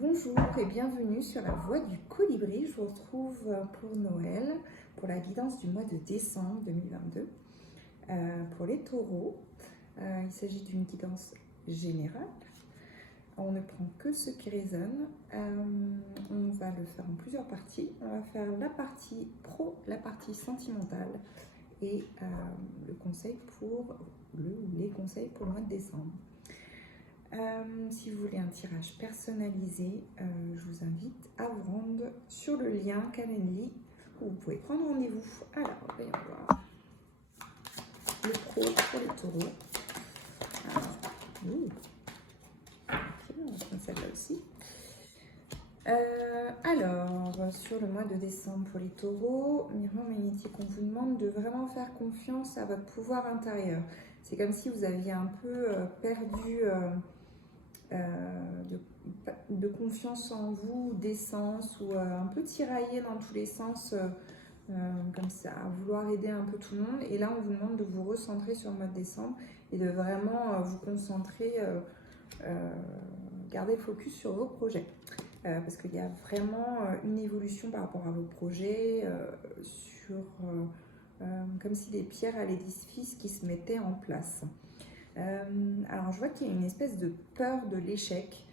Bonjour et bienvenue sur la voie du colibri. Je vous retrouve pour Noël, pour la guidance du mois de décembre 2022. Pour les taureaux, il s'agit d'une guidance générale. On ne prend que ce qui résonne. On va le faire en plusieurs parties. On va faire la partie pro, la partie sentimentale et le conseil pour les conseils pour le mois de décembre. Si vous voulez un tirage personnalisé, je vous invite à vous rendre sur le lien Calendly où vous pouvez prendre rendez-vous. Alors, voyons voir. Le pro pour les taureaux. Ok, on va prendre celle-là aussi. Alors, sur le mois de décembre pour les taureaux, miroir magnétique, on vous demande de vraiment faire confiance à votre pouvoir intérieur. C'est comme si vous aviez un peu perdu de confiance en vous, d'essence, ou un peu tiraillé dans tous les sens, comme ça, à vouloir aider un peu tout le monde. Et là, on vous demande de vous recentrer sur le mois de décembre et de vraiment vous concentrer, garder le focus sur vos projets. Parce qu'il y a vraiment une évolution par rapport à vos projets, comme si des pierres à l'édifice qui se mettaient en place. Alors je vois qu'il y a une espèce de peur de l'échec.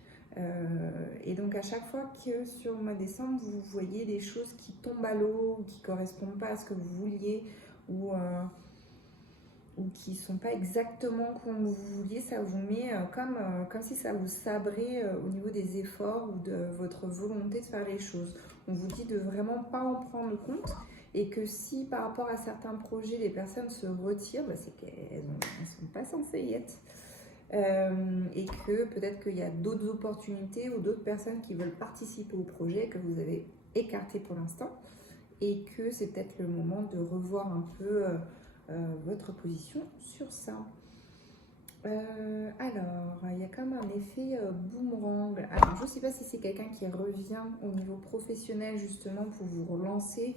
Et donc à chaque fois que sur le mois de décembre, vous voyez des choses qui tombent à l'eau, ou qui ne correspondent pas à ce que vous vouliez, ou qui ne sont pas exactement comme vous vouliez, ça vous met comme si ça vous sabrait au niveau des efforts ou de votre volonté de faire les choses. On vous dit de vraiment pas en prendre compte et que si par rapport à certains projets, les personnes se retirent, c'est qu'elles ne sont pas censées y être. Et que peut-être qu'il y a d'autres opportunités ou d'autres personnes qui veulent participer au projet que vous avez écarté pour l'instant et que c'est peut-être le moment de revoir un peu votre position sur ça. Alors, il y a comme un effet boomerang. Alors, je ne sais pas si c'est quelqu'un qui revient au niveau professionnel justement pour vous relancer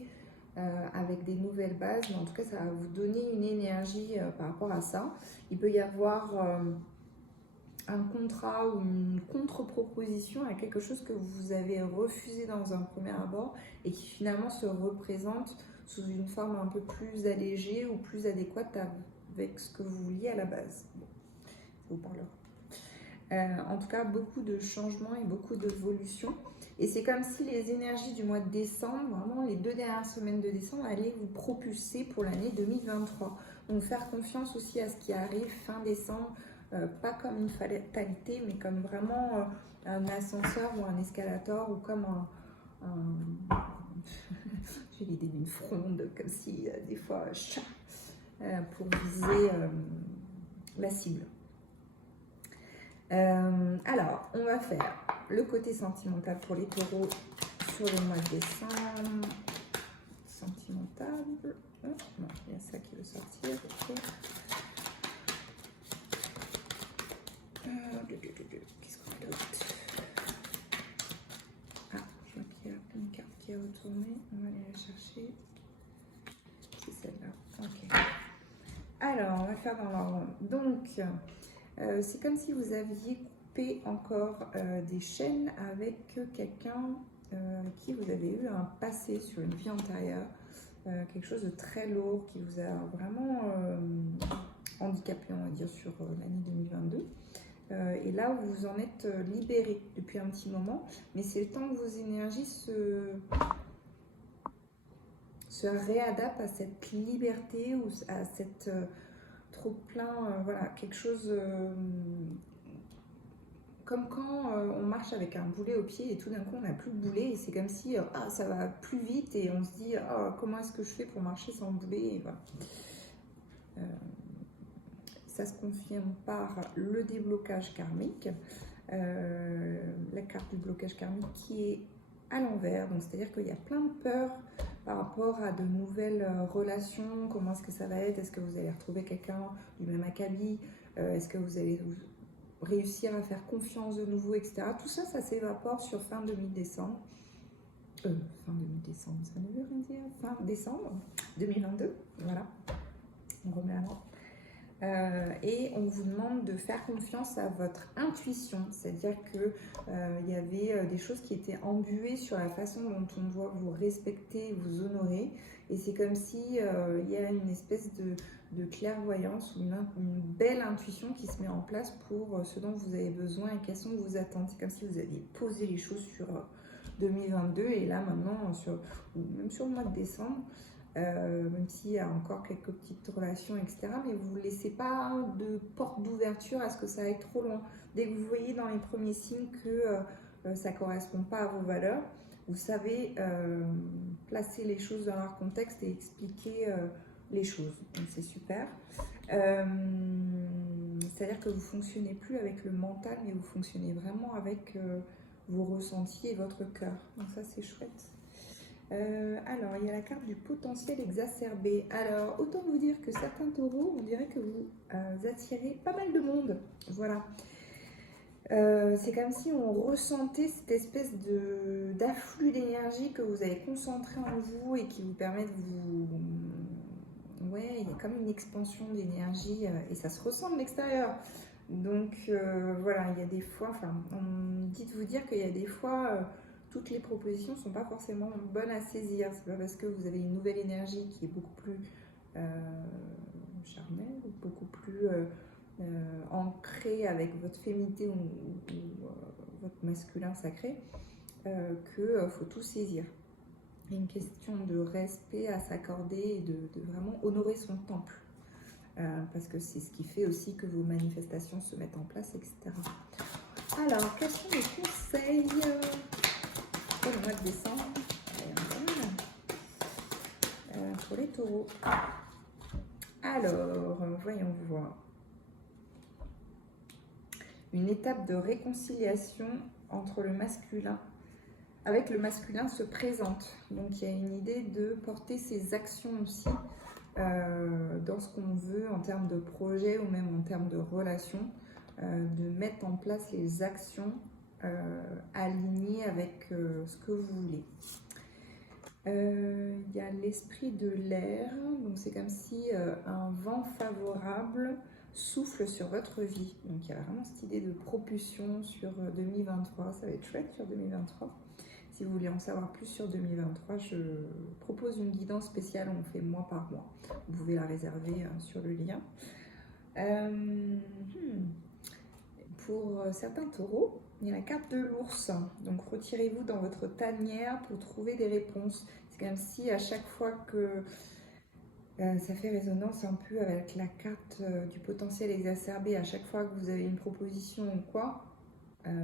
avec des nouvelles bases, mais en tout cas, ça va vous donner une énergie par rapport à ça. Il peut y avoir un contrat ou une contre-proposition à quelque chose que vous avez refusé dans un premier abord et qui finalement se représente sous une forme un peu plus allégée ou plus adéquate avec ce que vous vouliez à la base. Bon, ça vous parlera. En tout cas, beaucoup de changements et beaucoup d'évolutions. Et c'est comme si les énergies du mois de décembre, vraiment les 2 dernières semaines de décembre, allaient vous propulser pour l'année 2023. Donc faire confiance aussi à ce qui arrive fin décembre, pas comme une fatalité, mais comme vraiment un ascenseur ou un escalator ou comme j'ai l'idée d'une fronde, comme si des fois, pour viser la cible. Alors, on va faire le côté sentimental pour les taureaux sur le mois de décembre. Sentimental. Oh, non, il y a ça qui veut sortir. Okay. Qu'est-ce qu'on a d'autre? Ah, je vois qu'il y a une carte qui est retournée. On va aller la chercher. C'est celle-là. Ok. Alors, on va faire dans l'ordre. Donc, c'est comme si vous aviez coupé encore des chaînes avec quelqu'un avec qui vous avez eu un passé sur une vie antérieure. Quelque chose de très lourd qui vous a vraiment handicapé, on va dire, sur l'année 2022. Et là, vous vous en êtes libéré depuis un petit moment, mais c'est le temps que vos énergies se réadaptent à cette liberté ou à cette trop plein, voilà, quelque chose comme quand on marche avec un boulet au pied et tout d'un coup on n'a plus de boulet et c'est comme si ça va plus vite et on se dit comment est-ce que je fais pour marcher sans boulet et voilà. Ça se confirme par le déblocage karmique, la carte du blocage karmique qui est à l'envers, donc c'est-à-dire qu'il y a plein de peurs par rapport à de nouvelles relations, comment est-ce que ça va être, est-ce que vous allez retrouver quelqu'un du même acabit, est-ce que vous allez réussir à faire confiance de nouveau, etc. Tout ça, ça s'évapore sur fin 2000-décembre. Fin 2000-décembre, ça ne veut rien dire. Fin décembre 2022, voilà. On remet à l'ordre. Et on vous demande de faire confiance à votre intuition, c'est-à-dire que il y avait des choses qui étaient embuées sur la façon dont on doit vous respecter, vous honorer, et c'est comme si il y a une espèce de clairvoyance ou une belle intuition qui se met en place pour ce dont vous avez besoin et quelles sont vos attentes. C'est comme si vous aviez posé les choses sur 2022 et là maintenant, même sur le mois de décembre, même s'il y a encore quelques petites relations, etc. Mais vous ne laissez pas de porte d'ouverture à ce que ça aille trop loin. Dès que vous voyez dans les premiers signes que ça ne correspond pas à vos valeurs, vous savez placer les choses dans leur contexte et expliquer les choses. Donc c'est super. C'est-à-dire que vous ne fonctionnez plus avec le mental, mais vous fonctionnez vraiment avec vos ressentis et votre cœur. Donc ça c'est chouette. Alors, il y a la carte du potentiel exacerbé. Alors, autant vous dire que certains taureaux, on dirait que vous attirez pas mal de monde. Voilà. C'est comme si on ressentait cette espèce d'afflux d'énergie que vous avez concentré en vous et qui vous permet de vous... Ouais, il y a comme une expansion d'énergie et ça se ressent de l'extérieur. Donc, voilà, il y a des fois... Enfin, on dit de vous dire qu'il y a des fois... toutes les propositions ne sont pas forcément bonnes à saisir. C'est pas parce que vous avez une nouvelle énergie qui est beaucoup plus charnelle, beaucoup plus ancrée avec votre féminité ou votre masculin sacré qu'il faut tout saisir. Il y a une question de respect à s'accorder et de vraiment honorer son temple. Parce que c'est ce qui fait aussi que vos manifestations se mettent en place, etc. Alors, quels sont les conseils pour le mois de décembre pour les taureaux? Alors, voyons voir. Une étape de réconciliation entre le masculin, avec le masculin se présente. Donc, il y a une idée de porter ses actions aussi dans ce qu'on veut en termes de projet ou même en termes de relations, de mettre en place les actions alignées avec ce que vous voulez. Il y a l'esprit de l'air, donc c'est comme si un vent favorable souffle sur votre vie. Donc il y a vraiment cette idée de propulsion sur 2023, ça va être chouette sur 2023. Si vous voulez en savoir plus sur 2023, je propose une guidance spéciale, on fait mois par mois. Vous pouvez la réserver sur le lien. Pour certains taureaux, il y a la carte de l'ours. Donc retirez-vous dans votre tanière pour trouver des réponses. C'est comme si à chaque fois que ça fait résonance un peu avec la carte du potentiel exacerbé, à chaque fois que vous avez une proposition ou quoi,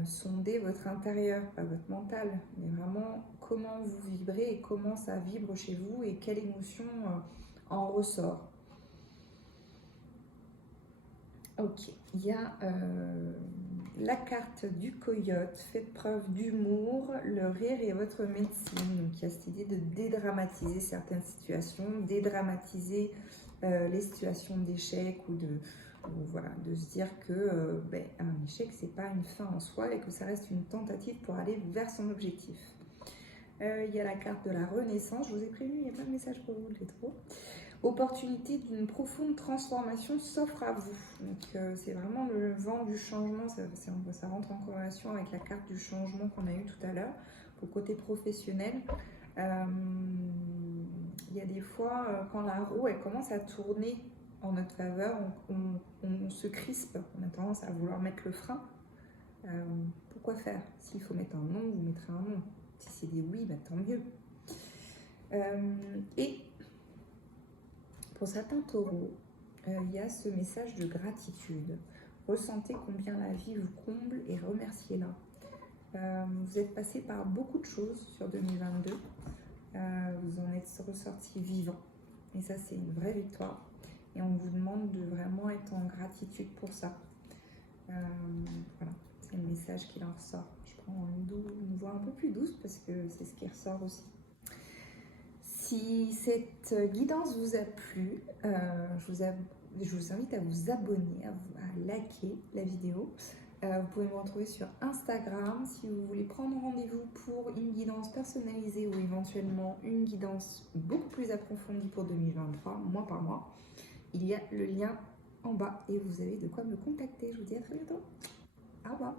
sondez votre intérieur, pas votre mental, mais vraiment comment vous vibrez et comment ça vibre chez vous et quelle émotion en ressort. Ok, il y a la carte du coyote, faites preuve d'humour, le rire est votre médecine. Donc il y a cette idée de dédramatiser certaines situations, dédramatiser les situations d'échec ou voilà, de se dire que un échec c'est pas une fin en soi et que ça reste une tentative pour aller vers son objectif. Il y a la carte de la renaissance, je vous ai prévenu, il y a plein de messages pour vous les taureaux. Opportunité d'une profonde transformation s'offre à vous. Donc c'est vraiment le vent du changement, ça rentre en corrélation avec la carte du changement qu'on a eu tout à l'heure. Pour le côté professionnel, il y a des fois, quand la roue elle commence à tourner en notre faveur, on se crispe, on a tendance à vouloir mettre le frein. Pourquoi faire? S'il faut mettre un non, vous mettrez un non. Si c'est des oui, bah, tant mieux. Et pour certains taureaux, il y a ce message de gratitude. Ressentez combien la vie vous comble et remerciez-la. Vous êtes passé par beaucoup de choses sur 2022. Vous en êtes ressorti vivant. Et ça, c'est une vraie victoire. Et on vous demande de vraiment être en gratitude pour ça. Voilà, c'est le message qui en ressort. Je prends une voix un peu plus douce parce que c'est ce qui ressort aussi. Si cette guidance vous a plu, je vous invite à vous abonner, à liker la vidéo. Vous pouvez me retrouver sur Instagram si vous voulez prendre rendez-vous pour une guidance personnalisée ou éventuellement une guidance beaucoup plus approfondie pour 2023, mois par mois. Il y a le lien en bas et vous avez de quoi me contacter. Je vous dis à très bientôt. Au revoir.